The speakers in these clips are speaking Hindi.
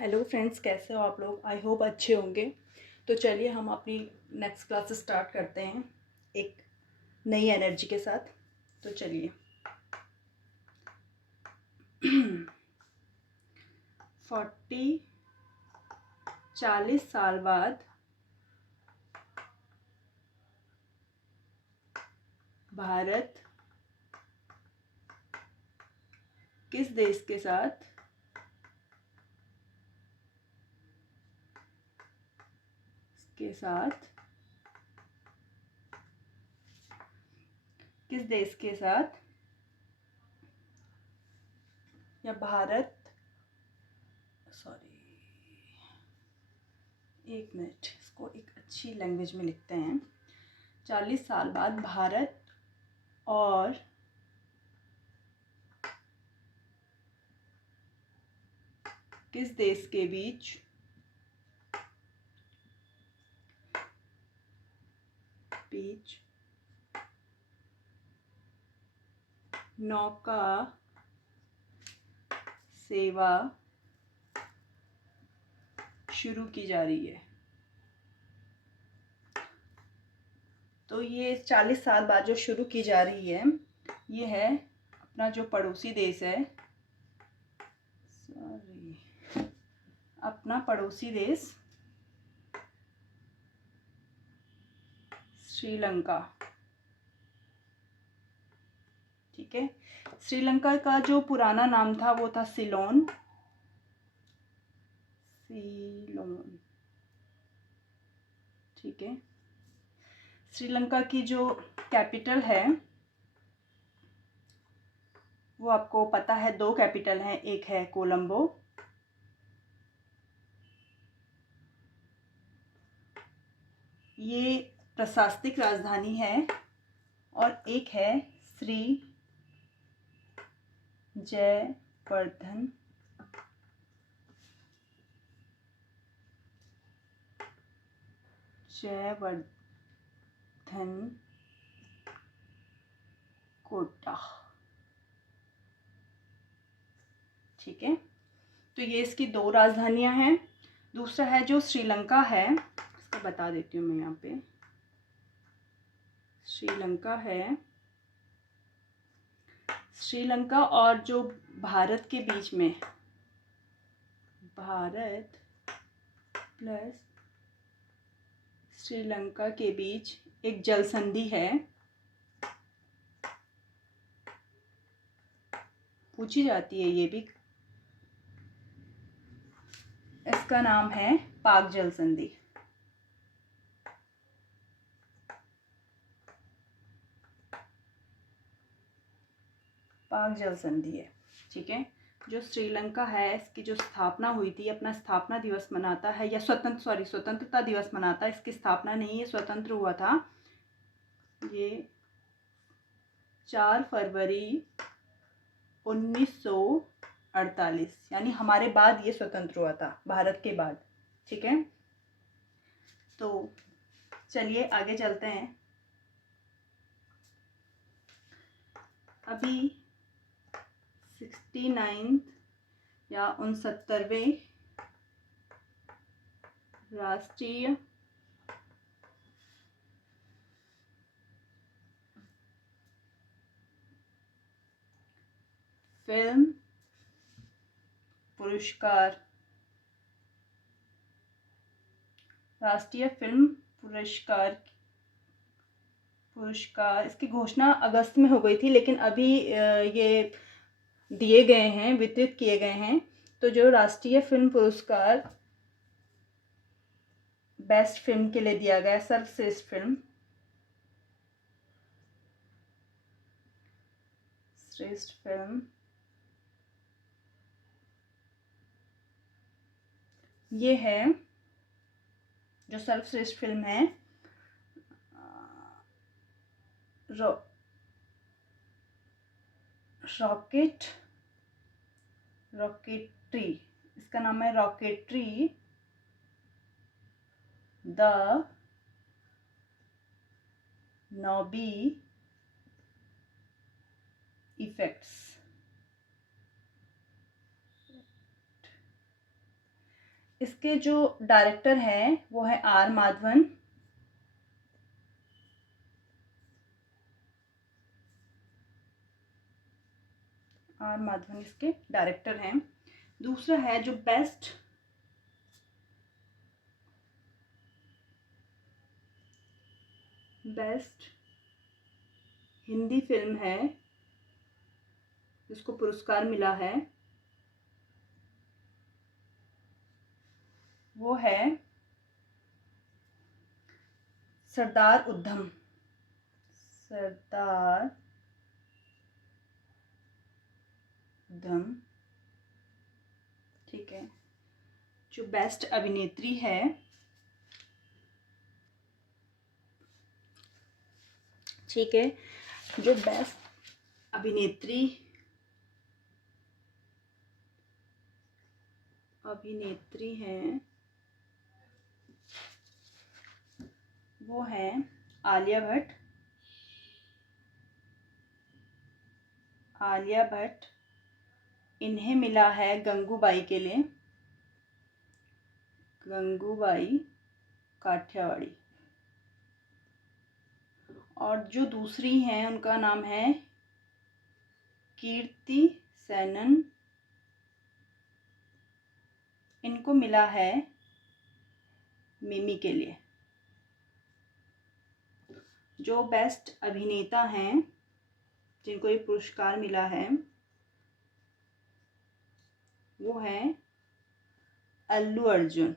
हेलो फ्रेंड्स, कैसे हो आप लोग? आई होप अच्छे होंगे। तो चलिए हम अपनी नेक्स्ट क्लास स्टार्ट करते हैं एक नई एनर्जी के साथ। तो चलिए 40 साल बाद भारत किस देश के साथ किस देश के साथ या भारत सॉरी एक मिनट, इसको एक अच्छी लैंग्वेज में लिखते हैं। 40 साल बाद भारत और किस देश के बीच नौका सेवा शुरू की जा रही है। तो ये 40 साल बाद जो शुरू की जा रही है, ये है अपना जो पड़ोसी देश है, अपना पड़ोसी देश श्रीलंका। ठीक है, श्रीलंका का जो पुराना नाम था वो था सिलोन। ठीक है, श्रीलंका की जो कैपिटल है वो आपको पता है, दो कैपिटल हैं, एक है कोलंबो, ये प्रशासनिक राजधानी है, और एक है श्री जयवर्धन कोटा। ठीक है, तो ये इसकी दो राजधानियां हैं। दूसरा है जो श्रीलंका है, इसको बता देती हूँ मैं यहाँ पे। श्रीलंका और जो भारत के बीच में, भारत प्लस श्रीलंका के बीच एक जल संधि है, पूछी जाती है ये भी। इसका नाम है पाक जल संधि। पाक जल संधि है। ठीक है, जो श्रीलंका है इसकी जो स्थापना हुई थी, अपना स्थापना दिवस मनाता है, या स्वतंत्रता दिवस मनाता है। इसकी स्थापना नहीं है, स्वतंत्र हुआ था ये 4 फरवरी 1948, यानी हमारे बाद ये स्वतंत्र हुआ था, भारत के बाद। ठीक है, तो चलिए आगे चलते हैं। अभी 69 या 69वें राष्ट्रीय फिल्म पुरस्कार, राष्ट्रीय फिल्म पुरस्कार इसकी घोषणा अगस्त में हो गई थी, लेकिन अभी ये दिए गए हैं, वितरित किए गए हैं। तो जो राष्ट्रीय फिल्म पुरस्कार बेस्ट फिल्म के लिए दिया गया, सर्वश्रेष्ठ फिल्म, श्रेष्ठ फिल्म, ये है जो सर्वश्रेष्ठ फिल्म है रॉकेटरी। इसका नाम है रॉकेटरी द नॉबी इफेक्ट्स। इसके जो डायरेक्टर हैं वो है आर माधवन। आर माधवन इसके डायरेक्टर हैं। दूसरा है जो बेस्ट हिंदी फिल्म है जिसको पुरस्कार मिला है, वो है सरदार उधम। ठीक है। जो बेस्ट अभिनेत्री है, ठीक है, जो बेस्ट अभिनेत्री हैं वो है आलिया भट्ट। इन्हें मिला है गंगूबाई के लिए, गंगूबाई काठियावाड़ी। और जो दूसरी हैं उनका नाम है कीर्ति सेनन। इनको मिला है मिमी के लिए। जो बेस्ट अभिनेता हैं जिनको ये पुरस्कार मिला है वो है अल्लू अर्जुन।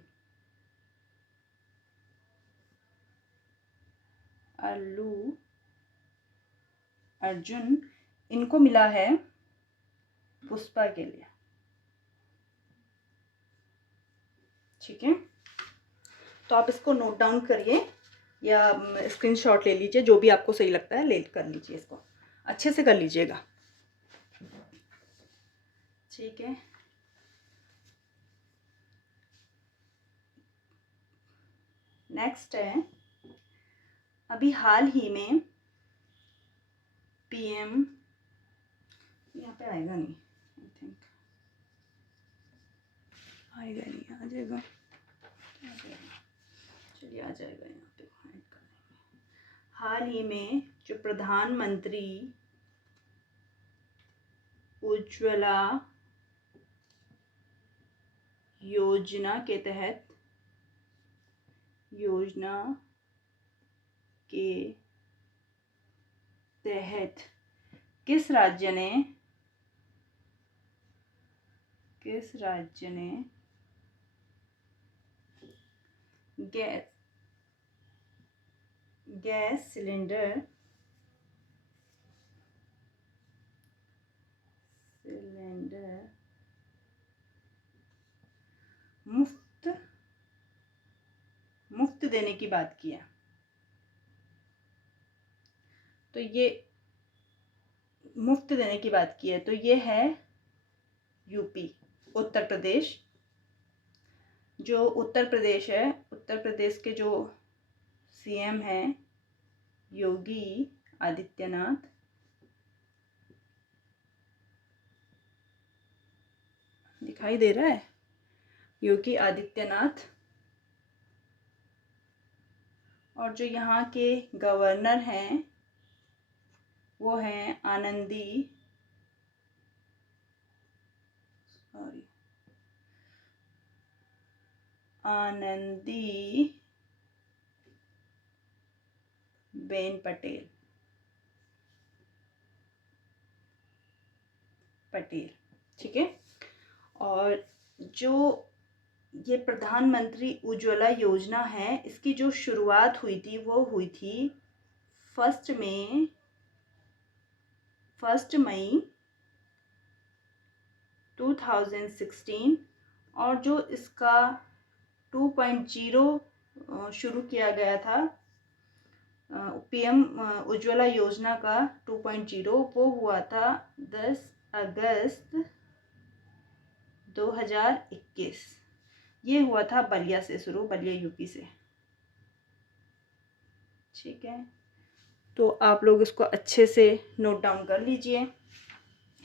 इनको मिला है पुष्पा के लिए। ठीक है, तो आप इसको नोट डाउन करिए या स्क्रीनशॉट ले लीजिए, जो भी आपको सही लगता है ले कर लीजिए, इसको अच्छे से कर लीजिएगा। ठीक है, नेक्स्ट है, अभी हाल ही में पीएम, यहाँ पे आएगा नहीं, आई थिंक आएगा नहीं, आ जाएगा, चलिए आ जाएगा, यहाँ पे हाइड कर देंगे। हाल ही में जो प्रधानमंत्री उज्ज्वला योजना के तहत किस राज्य ने गैस सिलेंडर मुफ्त देने की बात की है। तो ये मुफ्त देने की बात की है, तो ये है यूपी, उत्तर प्रदेश। जो उत्तर प्रदेश है, उत्तर प्रदेश के जो सीएम हैं योगी आदित्यनाथ। दिखाई दे रहा है, योगी आदित्यनाथ। और जो यहाँ के गवर्नर हैं वो हैं आनंदी बेन पटेल। ठीक है, और जो ये प्रधानमंत्री उज्ज्वला योजना है, इसकी जो शुरुआत हुई थी वो हुई थी 1 मई 2016। और जो इसका 2.0 शुरू किया गया था, पीएम उज्ज्वला योजना का 2.0, वो हुआ था 10 अगस्त 2021। ये हुआ था बलिया से शुरू, बलिया यूपी से। ठीक है, तो आप लोग इसको अच्छे से नोट डाउन कर लीजिए,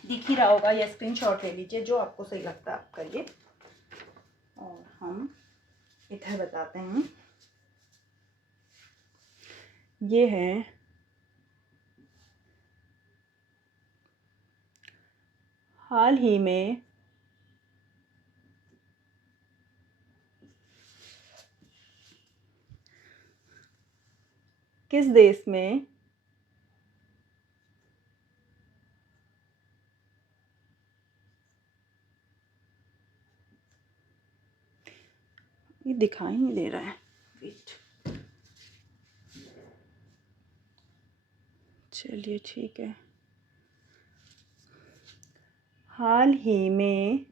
दिख ही रहा होगा, या स्क्रीनशॉट ले लीजिए, जो आपको सही लगता है आप करिए। और हम हम इधर बताते हैं। ये है हाल ही में किस देश में ये दिखाई नहीं दे रहा है, वेट, चलिए ठीक है। हाल ही में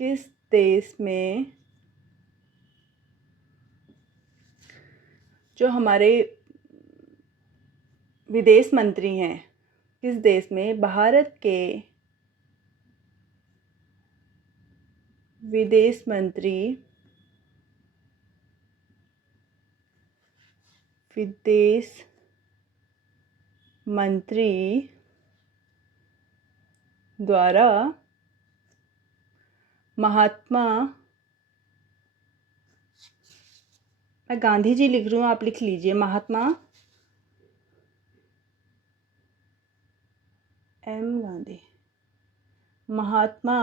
किस देश में जो हमारे विदेश मंत्री हैं, किस देश में भारत के विदेश मंत्री द्वारा महात्मा, मैं गांधी जी लिख रही हूँ, आप लिख लीजिए, महात्मा एम गांधी, महात्मा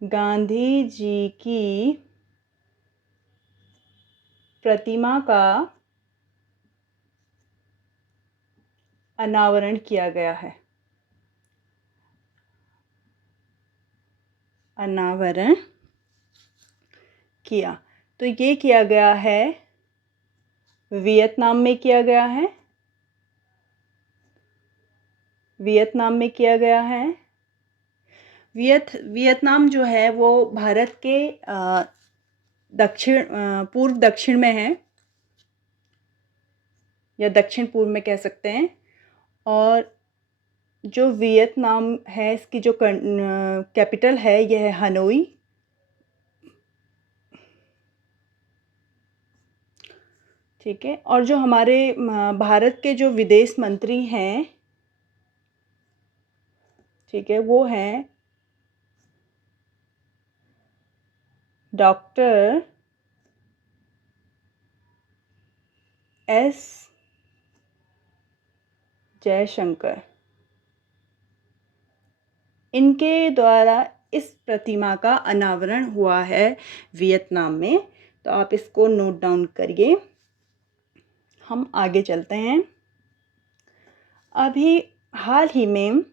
गांधी जी की प्रतिमा का अनावरण किया गया है। अनावरण किया, तो ये किया गया है वियतनाम में किया गया है। वियतनाम में किया गया है। वियतनाम जो है वो भारत के पूर्व दक्षिण में है, या दक्षिण पूर्व में कह सकते हैं। और जो वियतनाम है, इसकी जो कैपिटल है यह है हनोई। ठीक है। और जो हमारे भारत के जो विदेश मंत्री हैं, ठीक है, वो हैं डॉक्टर एस जयशंकर। इनके द्वारा इस प्रतिमा का अनावरण हुआ है वियतनाम में। तो आप इसको नोट डाउन करिए। हम आगे चलते हैं। अभी हाल ही में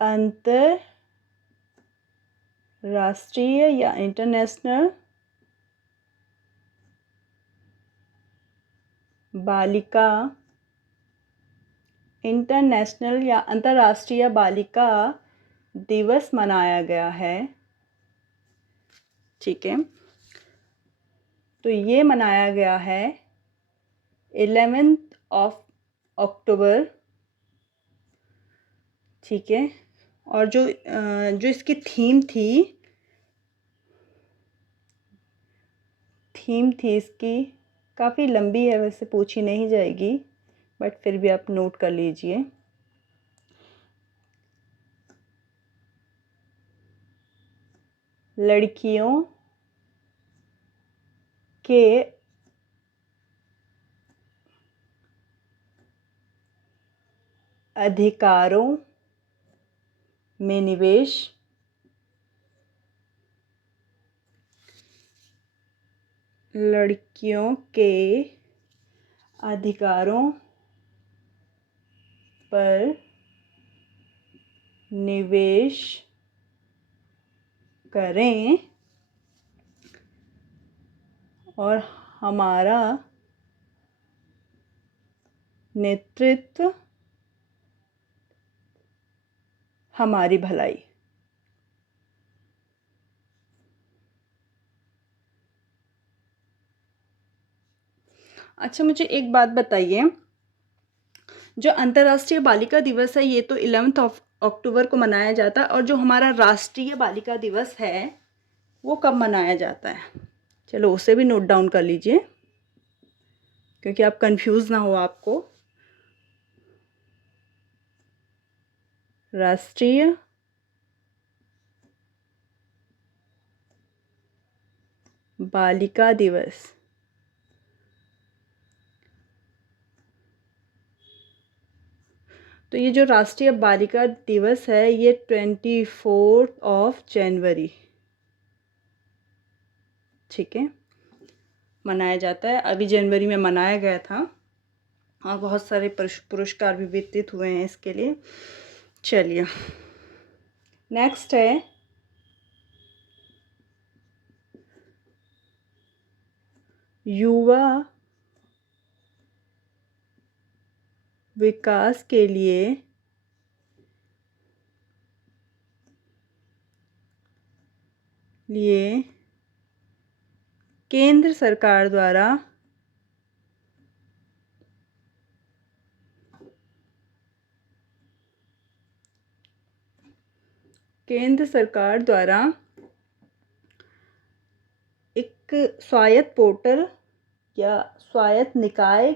अंतरराष्ट्रीय या इंटरनेशनल अंतर्राष्ट्रीय बालिका दिवस मनाया गया है। ठीक है, तो ये मनाया गया है 11 अक्टूबर। ठीक है। और जो इसकी थीम थी इसकी काफ़ी लंबी है, वैसे पूछी नहीं जाएगी, बट फिर भी आप नोट कर लीजिए। लड़कियों के अधिकारों में निवेश, लड़कियों के अधिकारों पर निवेश करें और हमारा नेतृत्व, हमारी भलाई। अच्छा, मुझे एक बात बताइए, जो अंतर्राष्ट्रीय बालिका दिवस है ये तो 11 अक्टूबर को मनाया जाता है, और जो हमारा राष्ट्रीय बालिका दिवस है वो कब मनाया जाता है? चलो उसे भी नोट डाउन कर लीजिए, क्योंकि आप कंफ्यूज ना हो आपको। राष्ट्रीय बालिका दिवस। तो ये जो राष्ट्रीय बालिका दिवस है ये 24 जनवरी, ठीक है, मनाया जाता है। अभी जनवरी में मनाया गया था और बहुत सारे पुरस्कार भी वितरित हुए हैं इसके लिए। चलिए नेक्स्ट है युवा विकास के लिए केंद्र सरकार द्वारा एक स्वायत्त पोर्टल या स्वायत्त निकाय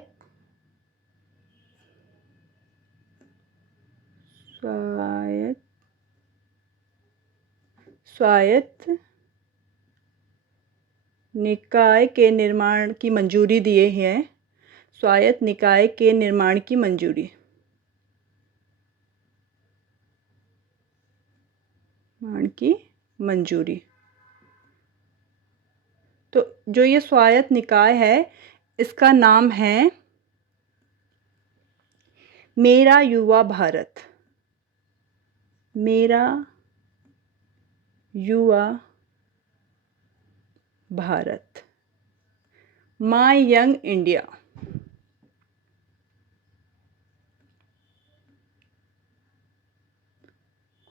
स्वायत्त निकाय के निर्माण की मंजूरी दिए हैं। स्वायत्त निकाय के निर्माण की मंजूरी। तो जो ये स्वायत्त निकाय है इसका नाम है मेरा युवा भारत। मेरा युवा भारत, माय यंग इंडिया।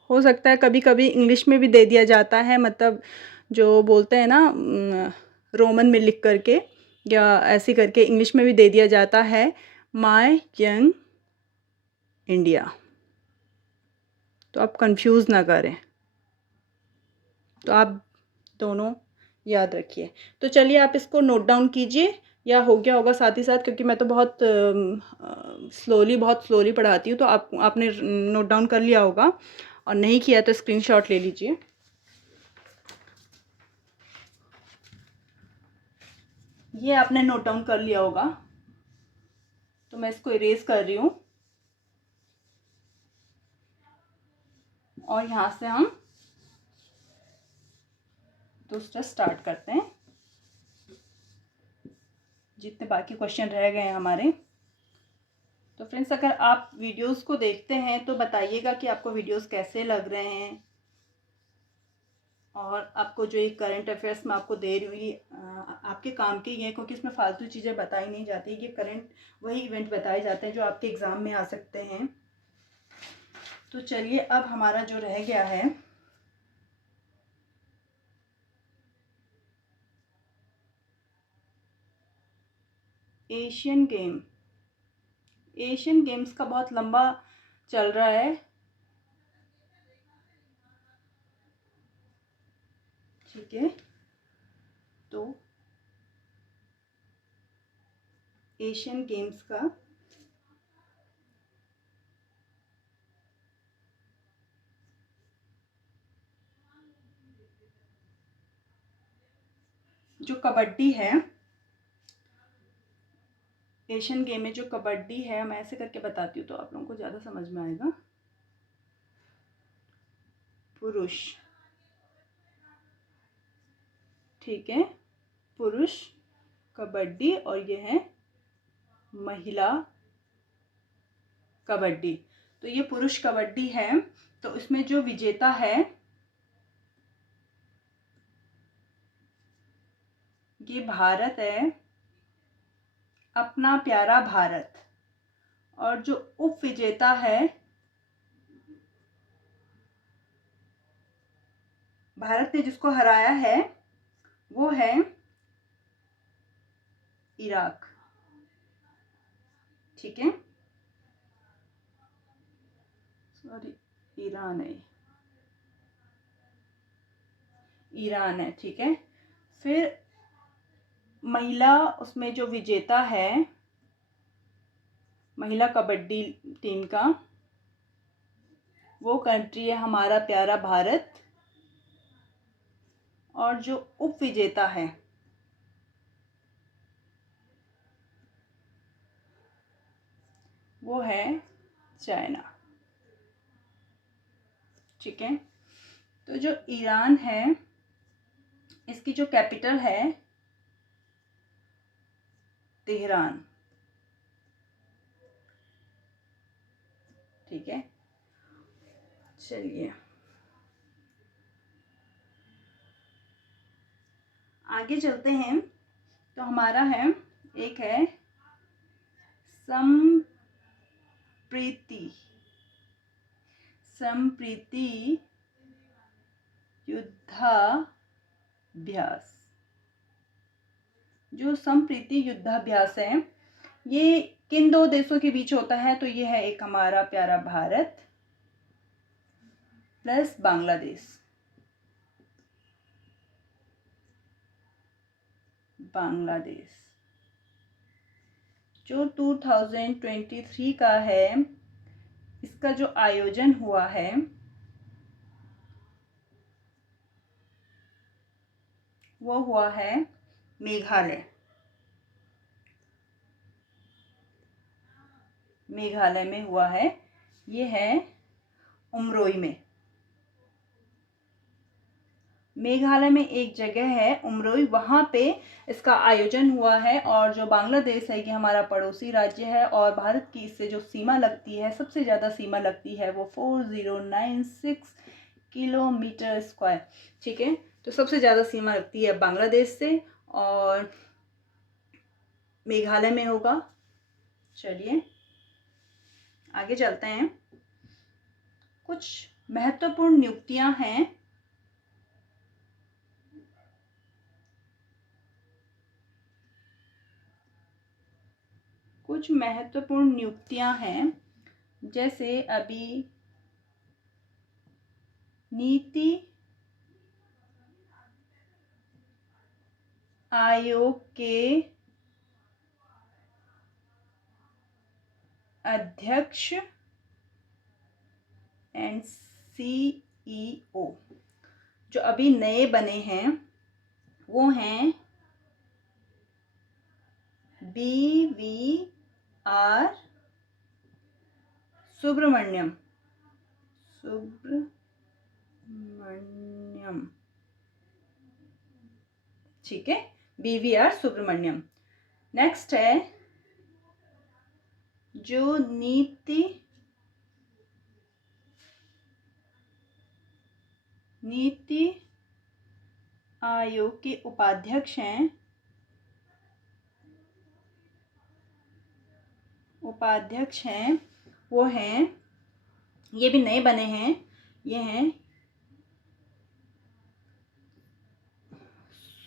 हो सकता है कभी कभी इंग्लिश में भी दे दिया जाता है, मतलब जो बोलते हैं ना रोमन में लिख करके या ऐसे करके इंग्लिश में भी दे दिया जाता है माय यंग इंडिया। तो आप कंफ्यूज ना करें, तो आप दोनों याद रखिए। तो चलिए आप इसको नोट डाउन कीजिए, या हो गया होगा साथ ही साथ, क्योंकि मैं तो बहुत स्लोली पढ़ाती हूँ। तो आपने नोट डाउन कर लिया होगा, और नहीं किया तो स्क्रीनशॉट ले लीजिए। ये आपने नोट डाउन कर लिया होगा, तो मैं इसको इरेज कर रही हूँ और यहाँ से हम दूसरा स्टार्ट करते हैं। जितने बाकी क्वेश्चन रह गए हैं हमारे। तो फ्रेंड्स अगर आप वीडियोस को देखते हैं तो बताइएगा कि आपको वीडियोस कैसे लग रहे हैं, और आपको जो ये करंट अफेयर्स मैं आपको दे रही हूँ आपके काम के ही हैं, क्योंकि इसमें फालतू चीज़ें बताई नहीं जाती। ये करंट वही इवेंट बताए जाते हैं जो आपके एग्ज़ाम में आ सकते हैं। तो चलिए अब हमारा जो रह गया है एशियन गेम्स का बहुत लंबा चल रहा है, ठीक है। तो एशियन गेम्स का जो कबड्डी है, एशियन गेम में जो कबड्डी है, मैं ऐसे करके बताती हूँ तो आप लोगों को ज़्यादा समझ में आएगा। पुरुष, ठीक है, पुरुष कबड्डी, और ये है महिला कबड्डी। तो ये पुरुष कबड्डी है, तो इसमें जो विजेता है ये भारत है, अपना प्यारा भारत। और जो उप विजेता है, भारत ने जिसको हराया है वो है इराक, ठीक है, सॉरी ईरान है, ठीक है। फिर महिला उसमें जो विजेता है महिला कबड्डी टीम का, वो कंट्री है हमारा प्यारा भारत। और जो उप विजेता है वो है चाइना। ठीक है, तो जो ईरान है इसकी जो कैपिटल है तेहरान। ठीक है, चलिए आगे चलते हैं। तो हमारा है एक है संप्रीति संप्रीति युद्धाभ्यास। जो संप्रीति युद्धाभ्यास है ये किन दो देशों के बीच होता है? तो ये है एक हमारा प्यारा भारत प्लस बांग्लादेश। जो 2023 का है इसका जो आयोजन हुआ है वो हुआ है मेघालय में हुआ है। ये है उमरोई में। मेघालय में एक जगह है उमरोई, वहाँ पे इसका आयोजन हुआ है। और जो बांग्लादेश है ये हमारा पड़ोसी राज्य है और भारत की इससे जो सीमा लगती है, सबसे ज़्यादा सीमा लगती है वो 4096 किलोमीटर स्क्वायर। ठीक है, तो सबसे ज़्यादा सीमा लगती है बांग्लादेश से और मेघालय में होगा। चलिए आगे चलते हैं। कुछ महत्वपूर्ण नियुक्तियां हैं। जैसे अभी नीति आयोग के अध्यक्ष एंड CEO जो अभी नए बने हैं वो हैं BVR सुब्रमण्यम। ठीक है, BVR सुब्रमण्यम। नेक्स्ट है जो नीति आयोग के उपाध्यक्ष हैं वो हैं, ये भी नए बने हैं, ये हैं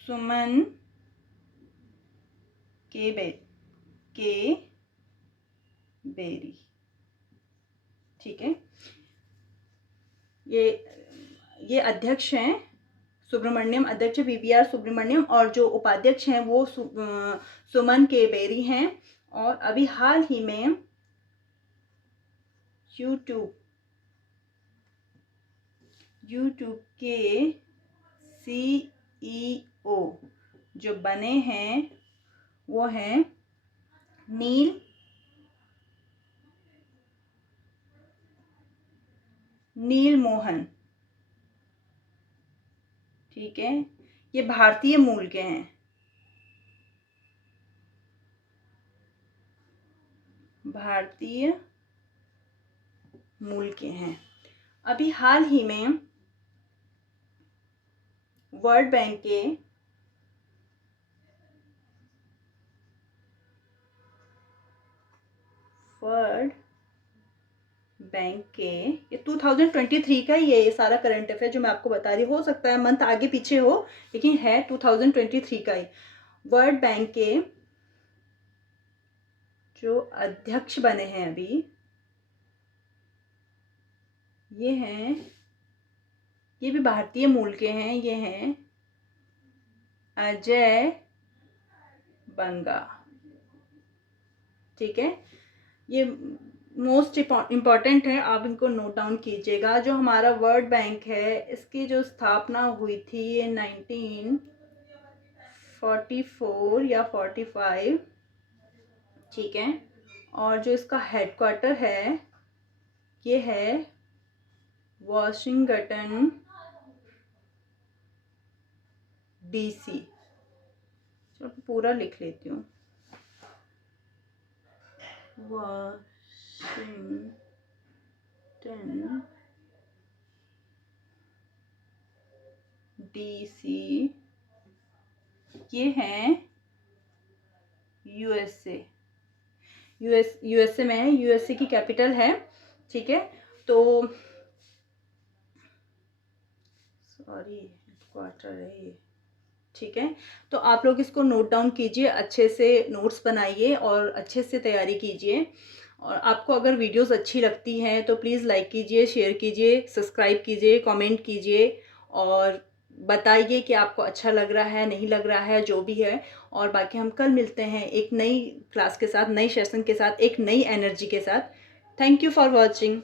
सुमन के बेरी। ठीक है, ये अध्यक्ष हैं सुब्रमण्यम, अध्यक्ष BVR सुब्रमण्यम और जो उपाध्यक्ष हैं वो सुमन के बेरी हैं। और अभी हाल ही में यूट्यूब के CEO जो बने हैं वो हैं नील मोहन। ठीक है, ये भारतीय मूल के हैं। अभी हाल ही में वर्ल्ड बैंक के ये 2023 का ही है। ये सारा करंट अफेयर जो मैं आपको बता रही, हो सकता है मंथ आगे पीछे हो लेकिन है 2023 का ही। वर्ल्ड बैंक के जो अध्यक्ष बने हैं अभी ये भी भारतीय मूल के हैं। ये हैं अजय बंगा। ठीक है, ये मोस्ट इम्पॉर्टेंट है, आप इनको नोट डाउन कीजिएगा। जो हमारा वर्ल्ड बैंक है इसकी जो स्थापना हुई थी ये 1944 या 45, ठीक है। और जो इसका हेडक्वार्टर है ये है वॉशिंगटन DC। चलो पूरा लिख लेती हूँ, वॉशिंगटन DC, ये हैं यूएसए में है, यूएसए की कैपिटल है, ठीक है। तो सॉरी क्वार्टर है ये, ठीक है। तो आप लोग इसको नोट डाउन कीजिए, अच्छे से नोट्स बनाइए और अच्छे से तैयारी कीजिए। और आपको अगर वीडियोस अच्छी लगती हैं तो प्लीज़ लाइक कीजिए, शेयर कीजिए, सब्सक्राइब कीजिए, कमेंट कीजिए और बताइए कि आपको अच्छा लग रहा है नहीं लग रहा है, जो भी है। और बाकी हम कल मिलते हैं एक नई क्लास के साथ, नई सेशन के साथ, एक नई एनर्जी के साथ। Thank you for watching.